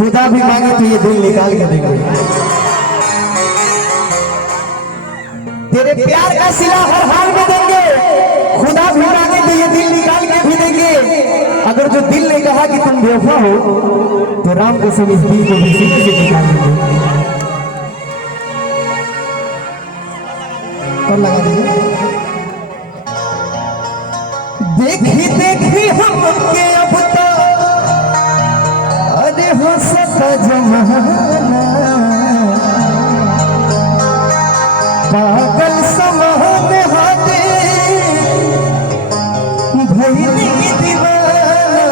खुदा भी मांगे तो ये दिल निकाल के देंगे। तेरे प्यार का सिला हर हाल में देंगे। खुदा भी मांगे तो ये दिल निकाल के भी देंगे। अगर जो दिल ने कहा कि तुम बेवफा हो तो राम कसम इस दिल को भी सीधी से निकाल देंगे। और लगा दीजिए। देखी देखी हमके अब तो अरे हो सका जमाना पागल समान हाथे भइली दीवाना।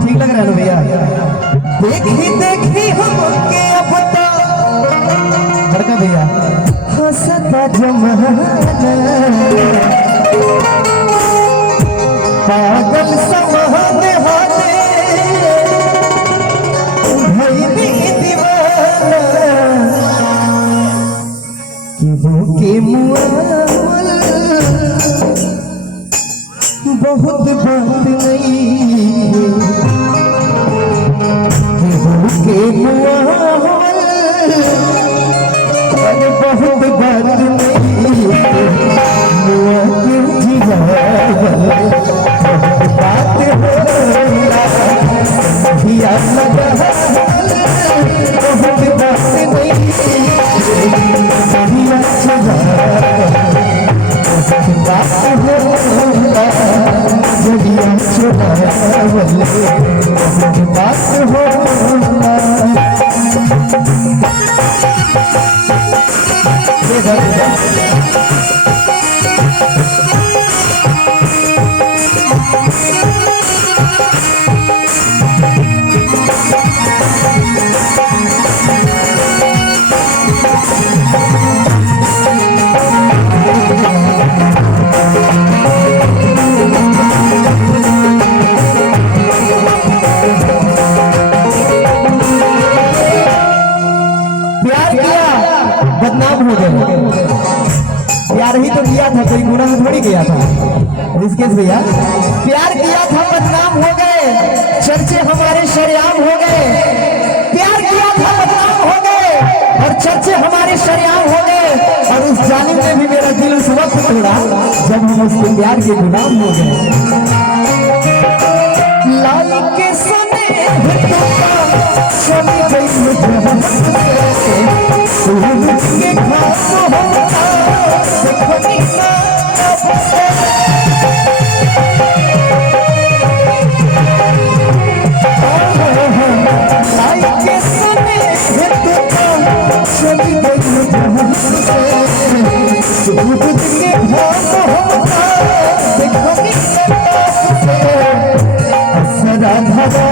ठीक लग रहा है ना भैया? देखी देखी हमके अब तो बड़का भैया हंसता जमाना पागल समान हाथे भइली दीवाना कि वो के मुआवल बहुत बात नहीं कि वो के मुआवल अरे बहुत बात नहीं मुआ के जियावल बात होला दिया लगा बहुत बात नहीं दिया चला बात होला दिया चला बात होला। बदनाम हो गए। प्यार ही तो किया था, कोई गुनाह थोड़ी किया था। ऋषिकेश भैया प्यार किया था, बदनाम हो गए, चर्चे हमारे शरेआम हो गए। प्यार किया था, बदनाम हो गए और चर्चे हमारे शरेआम हो गए। और उस जालिम ने भी मेरा दिल उस वक्त तोड़ा जब हम उसके प्यार के गुलाम हो गए। लाल के समय चली गई के घास होता देखनी लाई के समय चली गई के घास होता देखनी असरा धरा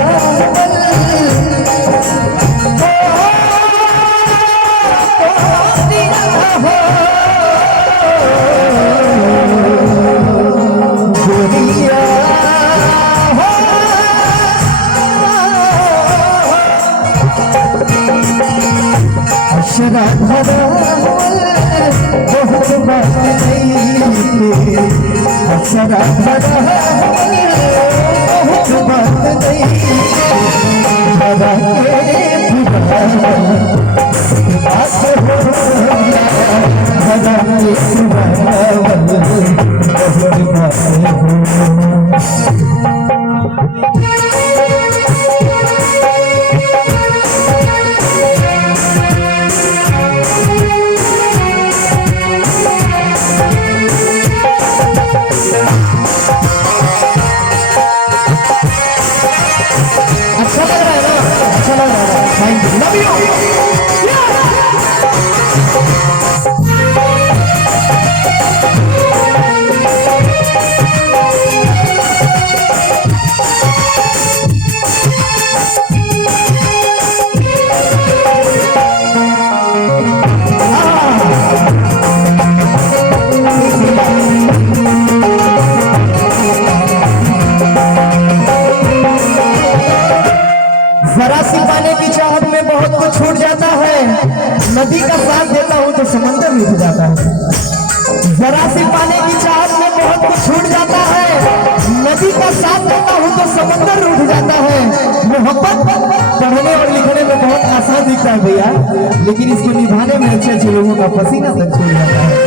बहुत बात नहीं अक्षरा बहुत बात नहीं बाबा के बात नदी का साथ देता हूँ तो समंदर मिट जाता है। जरा सी पानी की चाहत में बहुत कुछ छूट जाता है। नदी का साथ देता हूँ तो समंदर उठ जाता है। मोहब्बत पढ़ने और लिखने में बहुत आसान दिखता है भैया, लेकिन इसको निभाने में अच्छे अच्छे लोगों का पसीना तक छूट जाता है।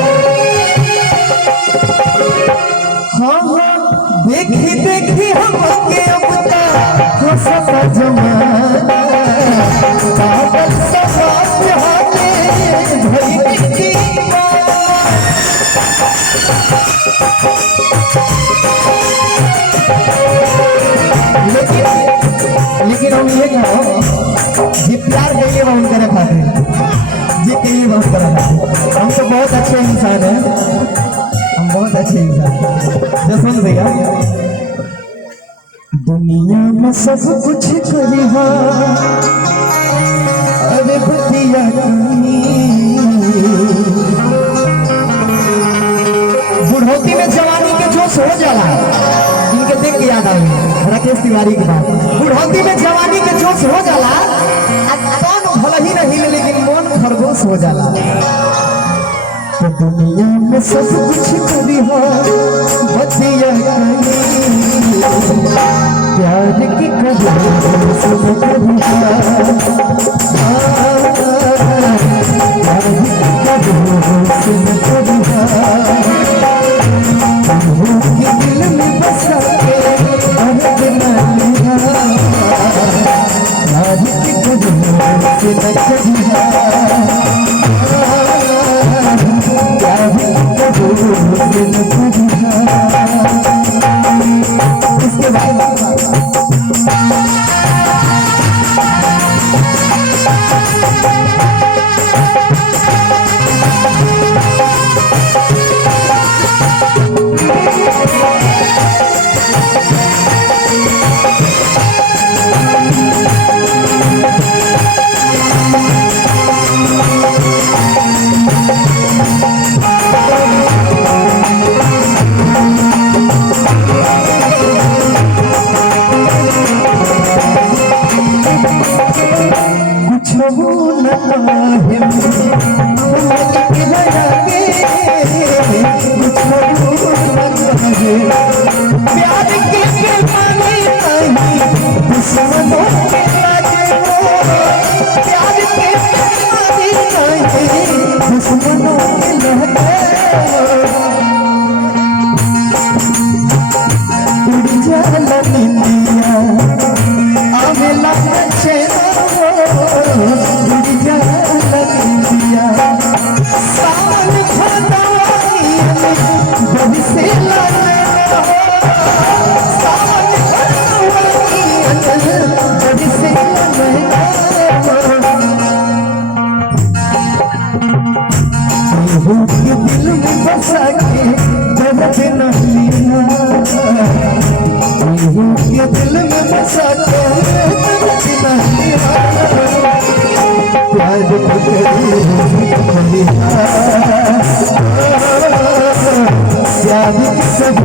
हाँ हाँ देखी देखी हम के अब तक हो सका जमाना पागल समाज हाथे भई की लेकिन हम ये कहो जी प्यार कहिए वह उनके खाते जी कहिए वह तरह हम तो बहुत अच्छे इंसान हैं, हम बहुत अच्छे इंसान। जसवंत भैया दुनिया में सब कुछ करी हो अरे भतिया बुढ़ौती में जवानी के जोश हो जाला, इनके देख के याद आई राकेश तिवारी की बात। बुढ़ौती में जवानी के जोश हो जाला, कौन भला ही नहीं लेकिन मन खरगोश हो जाला। तो दुनिया में सब कुछ करी हो बतिया प्यार की कदर सब करी दिल में बसा के इसके बाद प्यार के दुश्मनों के लागे प्यार के दुश्मनों के उड़ जाला निंदिया आवेला उड़ जाला निंदिया सावन खदाई बड़ी से लागे दिल में बसा के दर्द नहीं ये दिल में बसा के दर्द नहीं प्यार प्यार सब